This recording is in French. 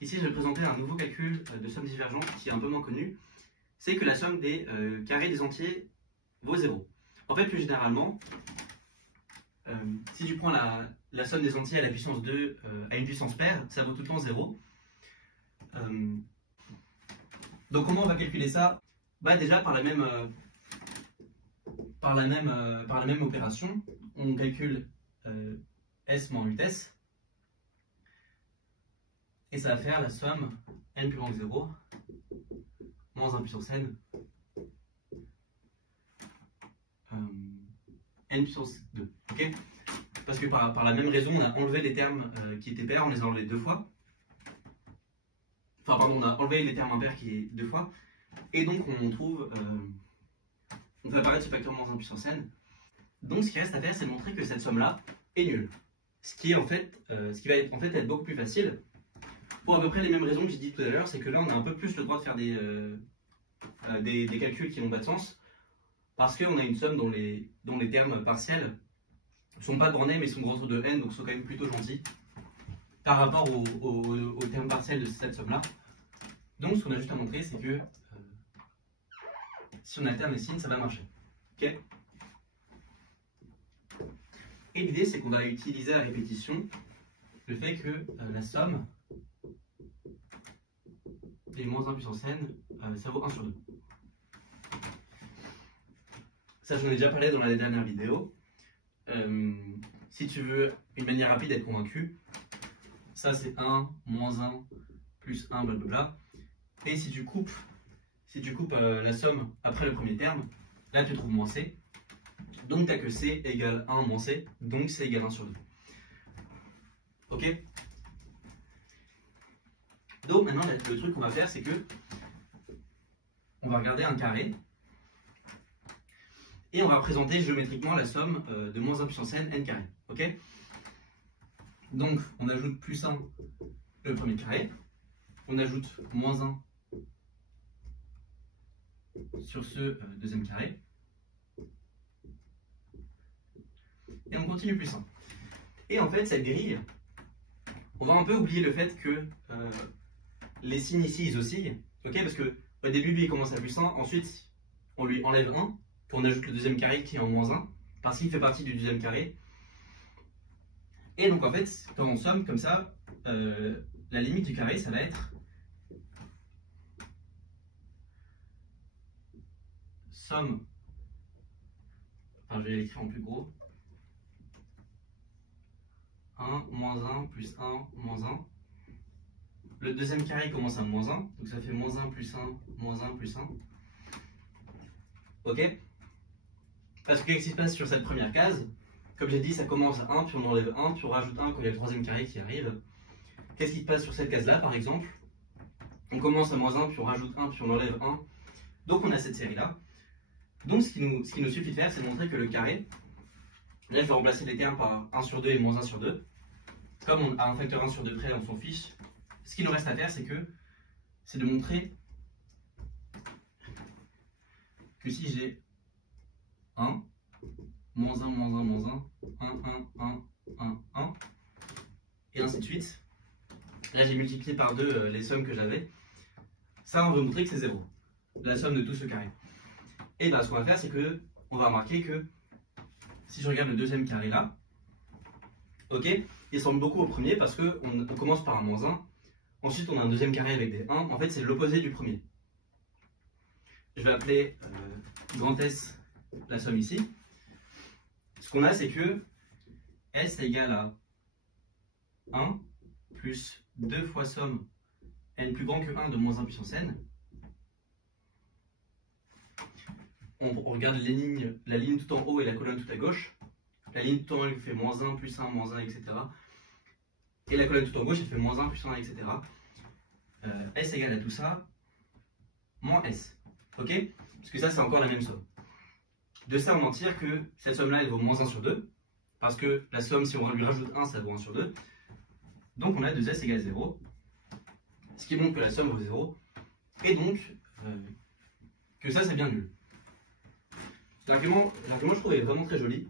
ici je vais présenter un nouveau calcul de somme divergente qui est un peu moins connu. C'est que la somme des carrés des entiers vaut 0. En fait, plus généralement, si tu prends la somme des entiers à la puissance 2 à une puissance paire, ça vaut tout le temps 0. Donc comment on va calculer ça? Bah déjà par la même opération, on calcule S moins 8S, et ça va faire la somme n plus grand que 0, moins 1 puissance n, n puissance 2. Okay, parce que par la même raison, on a enlevé les termes qui étaient pairs, on les a enlevés deux fois. Enfin, pardon, on a enlevé les termes impairs qui est deux fois. Et donc, on trouve. On fait apparaître ce facteur moins 1 puissance n. Donc, ce qui reste à faire, c'est de montrer que cette somme-là est nulle. Ce qui va être beaucoup plus facile. Pour à peu près les mêmes raisons que j'ai dit tout à l'heure, c'est que là, on a un peu plus le droit de faire des calculs qui n'ont pas de sens. Parce qu'on a une somme dont les termes partiels ne sont pas bornés, mais sont gros de n, donc sont quand même plutôt gentils par rapport aux termes partiels de cette somme-là. Donc, ce qu'on a juste à montrer, c'est que si on alterne les signes, ça va marcher. Okay, et l'idée, c'est qu'on va utiliser à répétition le fait que la somme des moins 1 puissance n, ça vaut 1 sur 2. Ça, j'en ai déjà parlé dans la dernière vidéo. Si tu veux une manière rapide d'être convaincu, ça c'est 1, moins 1, plus 1, blablabla. Et si tu coupes la somme après le premier terme, là tu trouves moins c. Donc tu as que c égale 1 moins c, donc c égale 1 sur 2. Ok? Donc maintenant, le truc qu'on va faire, c'est que on va regarder un carré et on va représenter géométriquement la somme de moins 1 puissance n, n carré. Ok? Donc on ajoute plus 1 le premier carré, on ajoute moins 1 sur ce deuxième carré, et on continue plus 1. Et en fait, cette grille, on va un peu oublier le fait que les signes ici, ils oscillent, okay, parce que au début, lui, il commence à plus 1, ensuite, on lui enlève 1, puis on ajoute le deuxième carré qui est en moins 1, parce qu'il fait partie du deuxième carré. Et donc, en fait, quand on somme comme ça, la limite du carré, ça va être somme, enfin, je vais l'écrire en plus gros, 1, moins 1, plus 1, moins 1. Le deuxième carré commence à moins 1, donc ça fait moins 1, plus 1, moins 1, plus 1. Ok? Parce que qu'est-ce qui se passe sur cette première case? Comme j'ai dit, ça commence à 1, puis on enlève 1, puis on rajoute 1 quand il y a le troisième carré qui arrive. Qu'est-ce qui se passe sur cette case-là, par exemple? On commence à moins 1, puis on rajoute 1, puis on enlève 1. Donc on a cette série-là. Donc ce qui nous suffit de faire, c'est de montrer que le carré, là je vais remplacer les termes par 1 sur 2 et moins 1 sur 2. Comme on a un facteur 1 sur 2 près, on s'en fiche. Ce qu'il nous reste à faire, c'est de montrer que si j'ai 1, moins 1, moins 1, moins 1, 1, 1, 1, et ainsi de suite. Là, j'ai multiplié par 2 les sommes que j'avais. Ça, on veut montrer que c'est 0, la somme de tout ce carré. Et bien, ce qu'on va faire, c'est que on va remarquer que si je regarde le deuxième carré là, ok, il ressemble beaucoup au premier parce qu'on commence par un moins 1. Ensuite, on a un deuxième carré avec des 1. En fait, c'est l'opposé du premier. Je vais appeler grand S la somme ici. Ce qu'on a, c'est que S est égal à 1 plus 2 fois somme n plus grand que 1 de moins 1 puissance n. On regarde la ligne tout en haut et la colonne tout à gauche. La ligne tout en haut, elle fait moins 1, plus 1, moins 1, etc. Et la colonne tout en gauche, elle fait moins 1, plus 1, etc. S égale à tout ça, moins S. Ok? Parce que ça, c'est encore la même somme. De ça, on en tire que cette somme-là, elle vaut moins 1 sur 2. Parce que la somme, si on lui rajoute 1, ça vaut 1 sur 2. Donc, on a 2S égale 0. Ce qui montre que la somme vaut 0. Et donc, que ça, c'est bien nul. L'argument, je trouve, est vraiment très joli.